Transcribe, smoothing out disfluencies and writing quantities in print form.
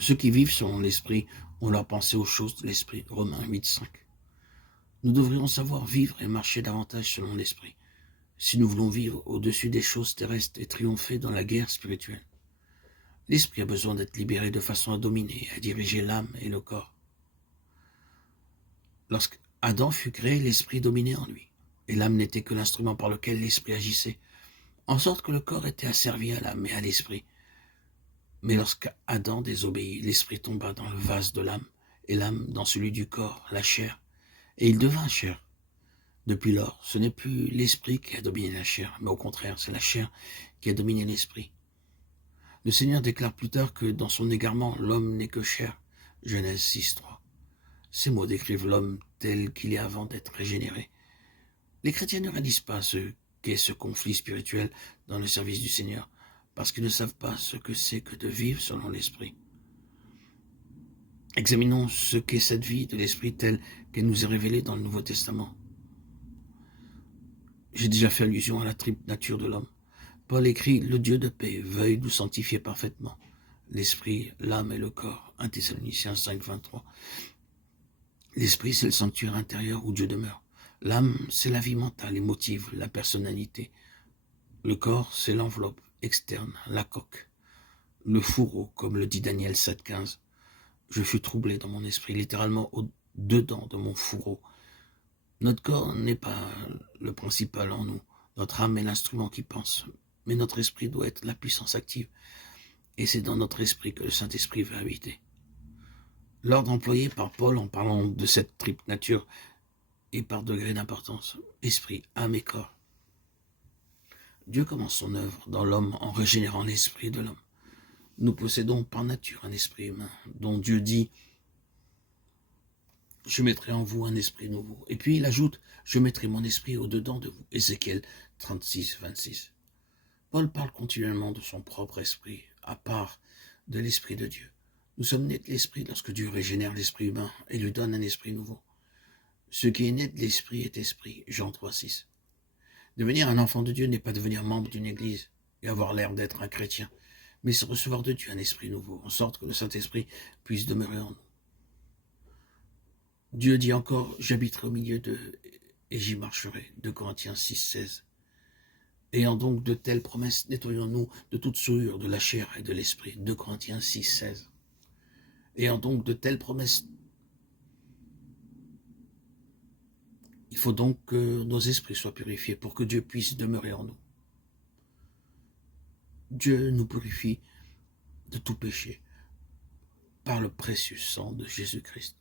Ceux qui vivent selon l'esprit ont leur pensée aux choses de l'esprit. Romains 8,5. Nous devrions savoir vivre et marcher davantage selon l'esprit, si nous voulons vivre au-dessus des choses terrestres et triompher dans la guerre spirituelle. L'esprit a besoin d'être libéré de façon à dominer, à diriger l'âme et le corps. Lorsque Adam fut créé, l'esprit dominait en lui, et l'âme n'était que l'instrument par lequel l'esprit agissait, en sorte que le corps était asservi à l'âme et à l'esprit. Mais lorsque Adam désobéit, l'esprit tomba dans le vase de l'âme, et l'âme dans celui du corps, la chair, et il devint chair. Depuis lors, ce n'est plus l'esprit qui a dominé la chair, mais au contraire, c'est la chair qui a dominé l'esprit. Le Seigneur déclare plus tard que dans son égarement, l'homme n'est que chair. Genèse 6,3. Ces mots décrivent l'homme tel qu'il est avant d'être régénéré. Les chrétiens ne réalisent pas ce qu'est ce conflit spirituel dans le service du Seigneur, parce qu'ils ne savent pas ce que c'est que de vivre selon l'esprit. Examinons ce qu'est cette vie de l'esprit telle qu'elle nous est révélée dans le Nouveau Testament. J'ai déjà fait allusion à la triple nature de l'homme. Paul écrit « Le Dieu de paix veuille nous sanctifier parfaitement, l'esprit, l'âme et le corps » 1 Thessaloniciens 5, 23. L'esprit, c'est le sanctuaire intérieur où Dieu demeure. L'âme, c'est la vie mentale, émotive, la personnalité. Le corps, c'est l'enveloppe externe, la coque. Le fourreau, comme le dit Daniel 7,15. Je fus troublé dans mon esprit, littéralement au-dedans de mon fourreau. Notre corps n'est pas le principal en nous. Notre âme est l'instrument qui pense. Mais notre esprit doit être la puissance active. Et c'est dans notre esprit que le Saint-Esprit va habiter. L'ordre employé par Paul en parlant de cette triple nature est par degré d'importance. Esprit, âme et corps. Dieu commence son œuvre dans l'homme en régénérant l'esprit de l'homme. Nous possédons par nature un esprit humain dont Dieu dit « Je mettrai en vous un esprit nouveau ». Et puis il ajoute « Je mettrai mon esprit au-dedans de vous ». Ézéchiel 36, 26. Paul parle continuellement de son propre esprit, à part de l'esprit de Dieu. Nous sommes nés de l'esprit lorsque Dieu régénère l'esprit humain et lui donne un esprit nouveau. Ce qui est né de l'esprit est esprit, Jean 3, 6. Devenir un enfant de Dieu n'est pas devenir membre d'une église et avoir l'air d'être un chrétien, mais c'est recevoir de Dieu un esprit nouveau, en sorte que le Saint-Esprit puisse demeurer en nous. Dieu dit encore « J'habiterai au milieu d'eux et j'y marcherai » 2 Corinthiens 6, 16. Ayant donc de telles promesses, nettoyons-nous de toute souillure de la chair et de l'esprit. 2 Corinthiens 6, 16. Ayant donc de telles promesses, il faut donc que nos esprits soient purifiés pour que Dieu puisse demeurer en nous. Dieu nous purifie de tout péché par le précieux sang de Jésus-Christ.